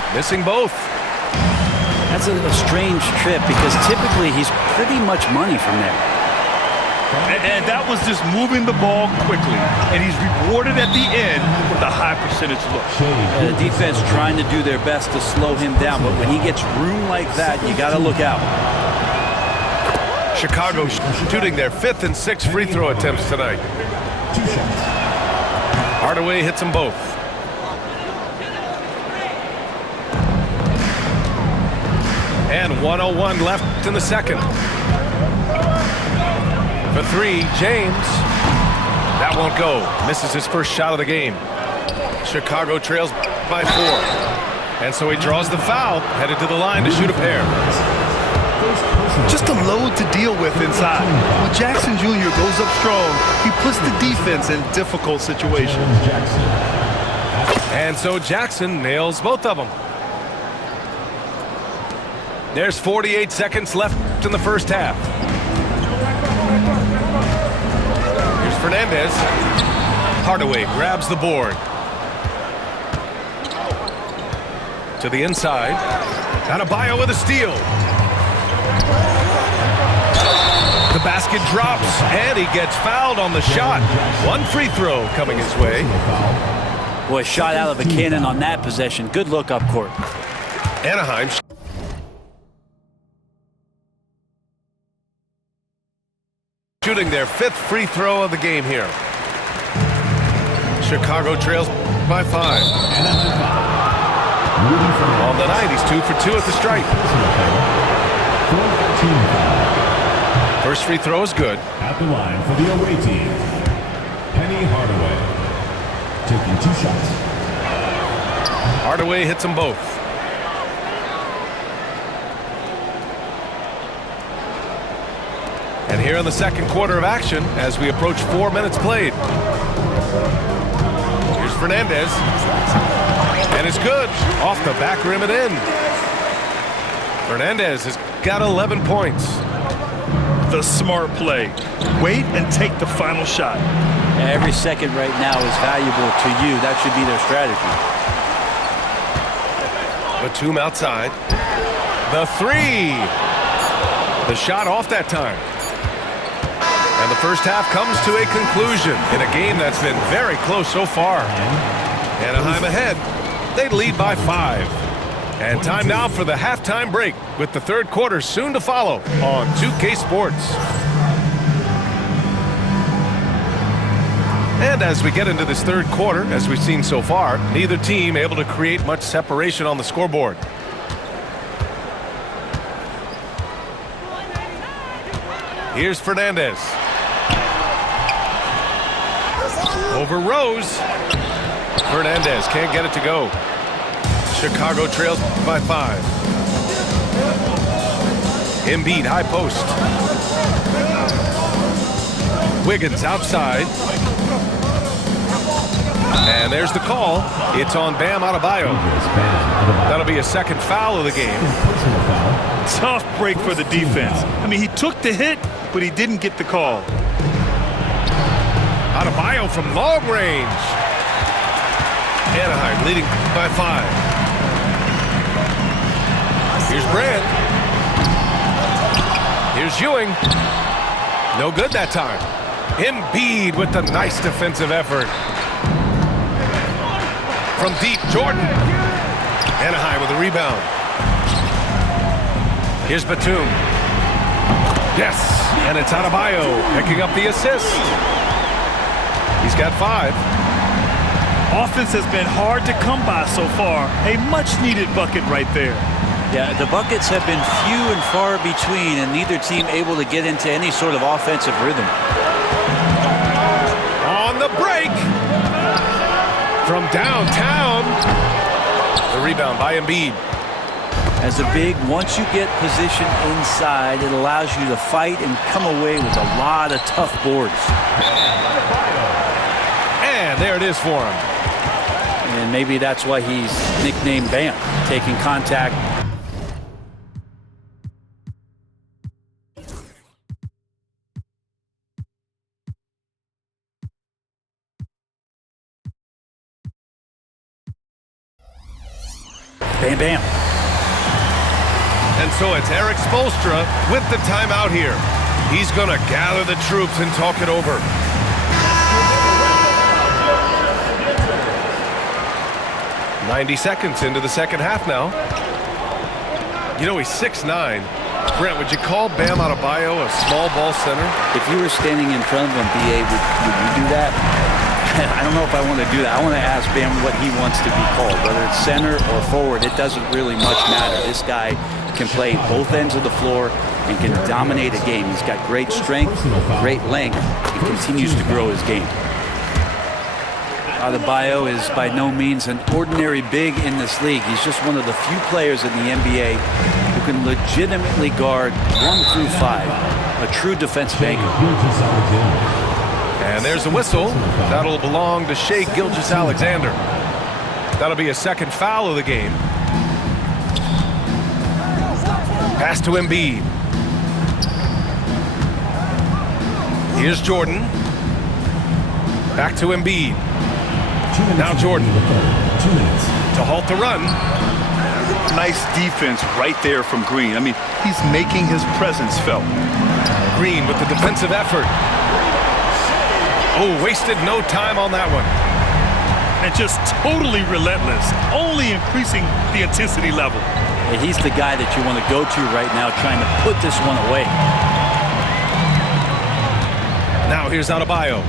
three, missing both. That's a strange trip because typically he's pretty much money from there. And that was just moving the ball quickly. And he's rewarded at the end with a high percentage look. The defense trying to do their best to slow him down, but when he gets room like that, you got to look out. Chicago shooting their 5th and 6th free throw attempts tonight. Hardaway hits them both. And 1:01 left in the second. For three, James. That won't go. Misses his first shot of the game. Chicago trails by 4. And so he draws the foul, headed to the line to shoot a pair. Just a load to deal with inside. When Jackson Jr. goes up strong, he puts the defense in difficult situations. And so Jackson nails both of them. There's 48 seconds left in the first half. Here's Fernandez. Hardaway grabs the board. To the inside. Adebayo with a steal. The basket drops, and he gets fouled on the shot. One free throw coming his way. Boy, shot out of a cannon on that possession. Good look up court. Anaheim shooting their 5th free throw of the game here. Chicago trails by 5. On the night, he's 2 for 2 at the stripe. First free throw is good. At the line for the away team, Penny Hardaway, taking 2 shots. Hardaway hits them both. And here in the second quarter of action, as we approach 4 minutes played. Here's Fernandez. And it's good. Off the back rim and in. Fernandez has got 11 points. The smart play. Wait and take the final shot. Every second right now is valuable to you. That should be their strategy. Batum outside. The three. The shot off that time. And the first half comes to a conclusion in a game that's been very close so far. Anaheim ahead. They lead by 5. And time now for the halftime break, with the third quarter soon to follow on 2K Sports. And as we get into this third quarter, as we've seen so far, neither team able to create much separation on the scoreboard. Here's Fernandez. Over Rose. Fernandez can't get it to go. Chicago trails by 5. Embiid high post. Wiggins outside. And there's the call. It's on Bam Adebayo. That'll be a second foul of the game. Tough break for the defense. I mean, he took the hit, but he didn't get the call. Adebayo from long range. Anaheim leading by 5. Here's Brand. Here's Ewing. No good that time. Embiid with the nice defensive effort. From deep, Jordan. Anaheim with a rebound. Here's Batum. Yes, and it's Adebayo picking up the assist. He's got 5. Offense has been hard to come by so far. A much-needed bucket right there. Yeah, the buckets have been few and far between, and neither team able to get into any sort of offensive rhythm. On the break. From downtown. The rebound by Embiid. As a big, once you get position inside, it allows you to fight and come away with a lot of tough boards. And there it is for him. And maybe that's why he's nicknamed Bam, taking contact. Bam, bam. And so it's Eric Spoelstra with the timeout here. He's going to gather the troops and talk it over. "90 seconds into the second half now. You know, he's 6'9". Brent, would you call Bam Adebayo a small ball center? If you were standing in front of him, B.A., would you do that? I don't know if I want to do that. I want to ask Bam what he wants to be called. Whether it's center or forward, it doesn't really much matter. This guy can play both ends of the floor and can dominate a game. He's got great strength, great length, and continues to grow his game. Adebayo is by no means an ordinary big in this league. He's just one of the few players in the NBA who can legitimately guard 1 through 5, a true defensive anchor. And there's a whistle. That'll belong to Shai Gilgeous-Alexander. That'll be a second foul of the game. Pass to Embiid. Here's Jordan. Back to Embiid. Now Jordan. 2 minutes. To halt the run. Nice defense right there from Green. I mean, he's making his presence felt. Green with the defensive effort. Oh, wasted no time on that one. And just totally relentless, only increasing the intensity level. And he's the guy that you want to go to right now, trying to put this one away. Now here's Adebayo.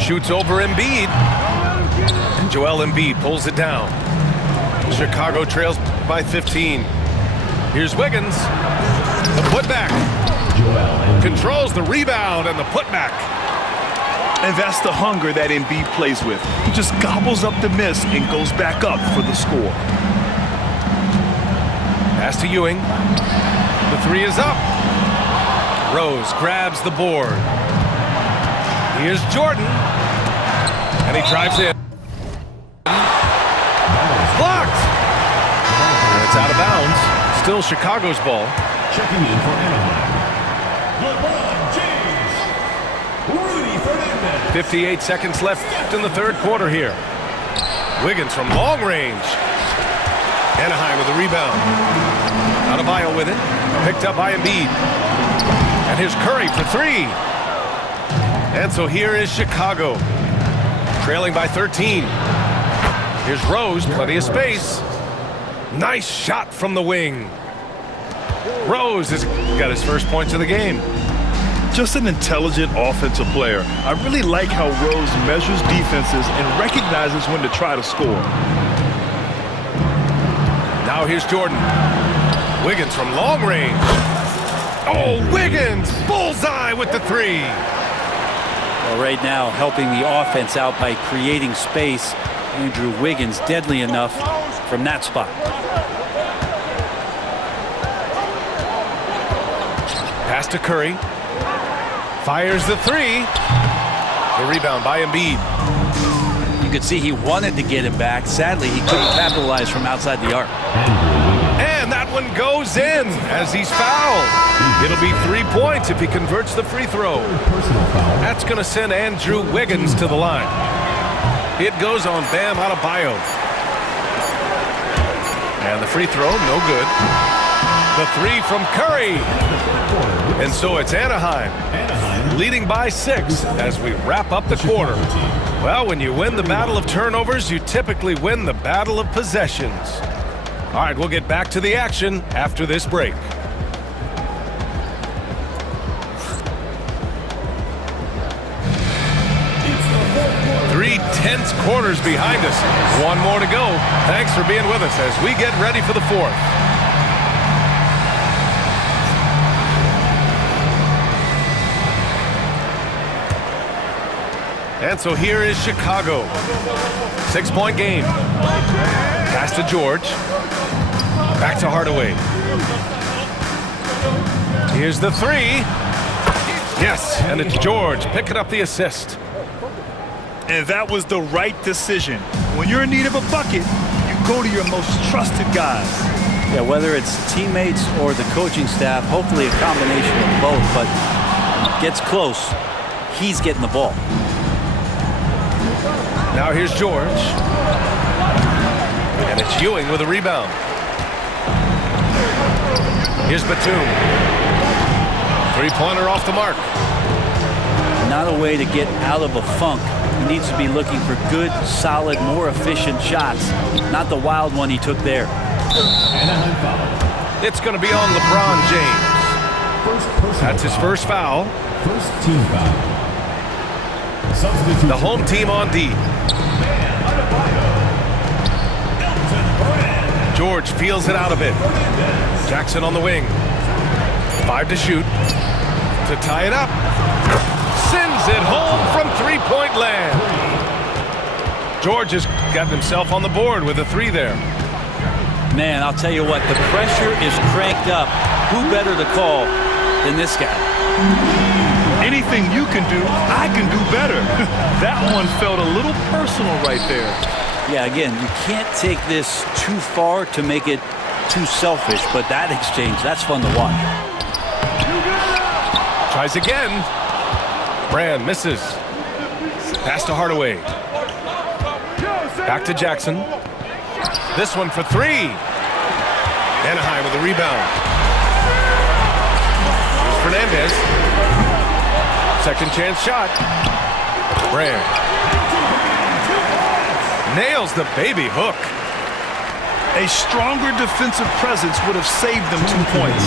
Shoots over Embiid. And Joel Embiid pulls it down. Chicago trails by 15. Here's Wiggins. The putback. Controls the rebound and the putback. And that's the hunger that Embiid plays with. He just gobbles up the miss and goes back up for the score. Pass to Ewing. The three is up. Rose grabs the board. Here's Jordan. And he drives in. Blocked. And it's out of bounds. Still Chicago's ball. Checking in for Anaheim, LeBron James. Rudy Fernandez. 58 seconds left in the third quarter here. Wiggins from long range. Anaheim with the rebound. Adebayo with it. Picked up by Embiid. And here's Curry for three. And so here is Chicago. Trailing by 13. Here's Rose, plenty of space. Nice shot from the wing. Rose has got his first points of the game. Just an intelligent offensive player. I really like how Rose measures defenses and recognizes when to try to score. Now here's Jordan. Wiggins from long range. Oh, Wiggins! Bullseye with the three. Well, right now, helping the offense out by creating space. Andrew Wiggins, deadly enough from that spot. Pass to Curry. Fires the three. The rebound by Embiid. You could see he wanted to get him back. Sadly, he couldn't capitalize from outside the arc. And that one goes in as he's fouled. It'll be 3 points if he converts the free throw. That's going to send Andrew Wiggins to the line. It goes on Bam Adebayo. And the free throw, no good. The three from Curry. And so it's Anaheim leading by 6 as we wrap up the quarter. Well, when you win the battle of turnovers, you typically win the battle of possessions. All right, we'll get back to the action after this break. 3 tense quarters behind us. One more to go. Thanks for being with us as we get ready for the fourth. And so here is Chicago. 6-point game. Pass to George. Back to Hardaway. Here's the three. Yes, and it's George picking up the assist. And that was the right decision. When you're in need of a bucket, you go to your most trusted guys. Yeah, whether it's teammates or the coaching staff, hopefully a combination of both, but gets close, he's getting the ball. Now here's George. It's Ewing with a rebound. Here's Batum. Three-pointer off the mark. Not a way to get out of a funk. He needs to be looking for good, solid, more efficient shots. Not the wild one he took there. Anaheim foul. It's going to be on LeBron James. First personal That's his first foul. First team foul. Substitution. The home team on D. George feels it out a bit. Jackson on the wing. 5 to shoot. To tie it up. Sends it home from three-point land. George has got himself on the board with a 3 there. Man, I'll tell you what, the pressure is cranked up. Who better to call than this guy? Anything you can do, I can do better. That one felt a little personal right there. Yeah, again, you can't take this too far to make it too selfish, but that exchange, that's fun to watch. Tries again. Brand misses. Pass to Hardaway. Back to Jackson. This one for 3. Anaheim with a rebound. Here's Fernandez. Second chance shot. Brand. Nails the baby hook. A stronger defensive presence would have saved them 2 points.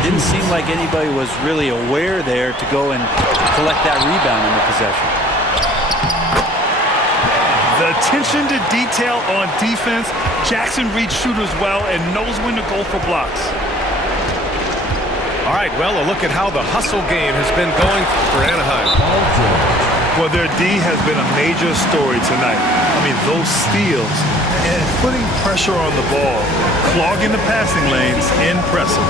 It didn't seem like anybody was really aware there to go and collect that rebound in the possession. The attention to detail on defense. Jackson reads shooters well and knows when to go for blocks. All right, well, a look at how the hustle game has been going for Anaheim. Well, their D has been a major story tonight. I mean, those steals and putting pressure on the ball, clogging the passing lanes, impressive.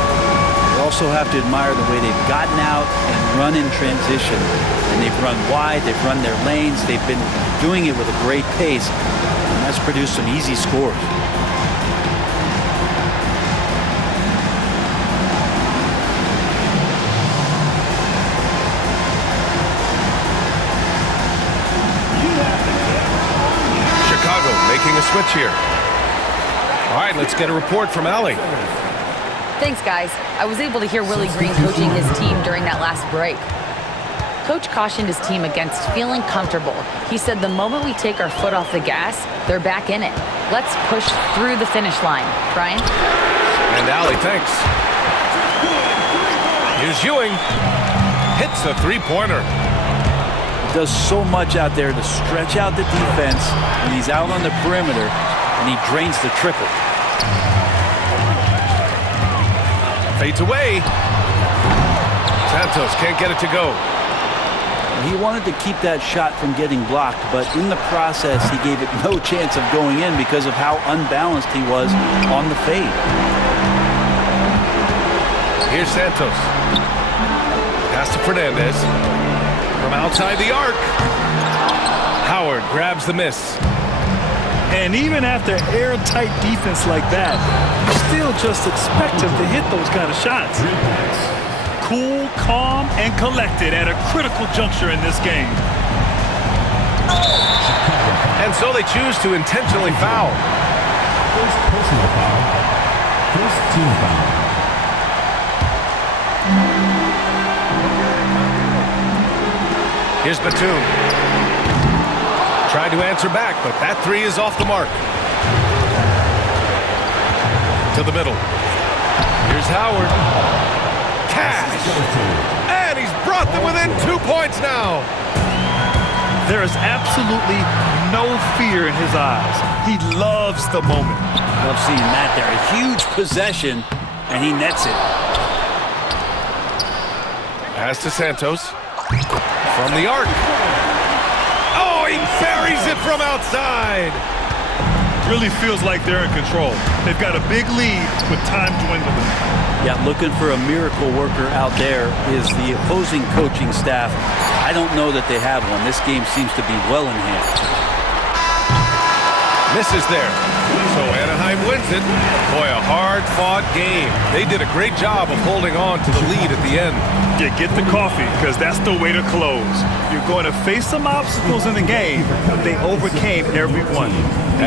You also have to admire the way they've gotten out and run in transition. And they've run wide, they've run their lanes, they've been doing it with a great pace, and that's produced some easy scores. Chicago making a switch here. All right, let's get a report from Allie. Thanks, guys. I was able to hear Willie Green coaching his team during that last break. Coach cautioned his team against feeling comfortable. He said the moment we take our foot off the gas, they're back in it. Let's push through the finish line. Brian? And Allie, thanks. Here's Ewing. Hits a three-pointer. Does so much out there to stretch out the defense when he's out on the perimeter, and he drains the triple. Fades away. Santos can't get it to go. He wanted to keep that shot from getting blocked, but in the process, he gave it no chance of going in because of how unbalanced he was on the fade. Here's Santos. Pass to Fernandez. From outside the arc. Howard grabs the miss. And even after airtight defense like that, you still just expect him to hit those kind of shots. Cool, calm, and collected at a critical juncture in this game. And so they choose to intentionally foul. First personal foul. First team foul. Here's Batum. Tried to answer back, but that three is off the mark. To the middle. Here's Howard. Cash. And he's brought them within 2 points now. There is absolutely no fear in his eyes. He loves the moment. Love seeing that there. A huge possession, and he nets it. Pass to Santos. From the arc. Oh, he buries it from outside. Really feels like they're in control. They've got a big lead with time dwindling. Yeah, looking for a miracle worker out there is the opposing coaching staff. I don't know that they have one. This game seems to be well in hand. Misses there. So Anaheim wins it. Boy, a hard-fought game. They did a great job of holding on to the lead at the end. Yeah, get the coffee, because that's the way to close. You're going to face some obstacles in the game, but they overcame every one.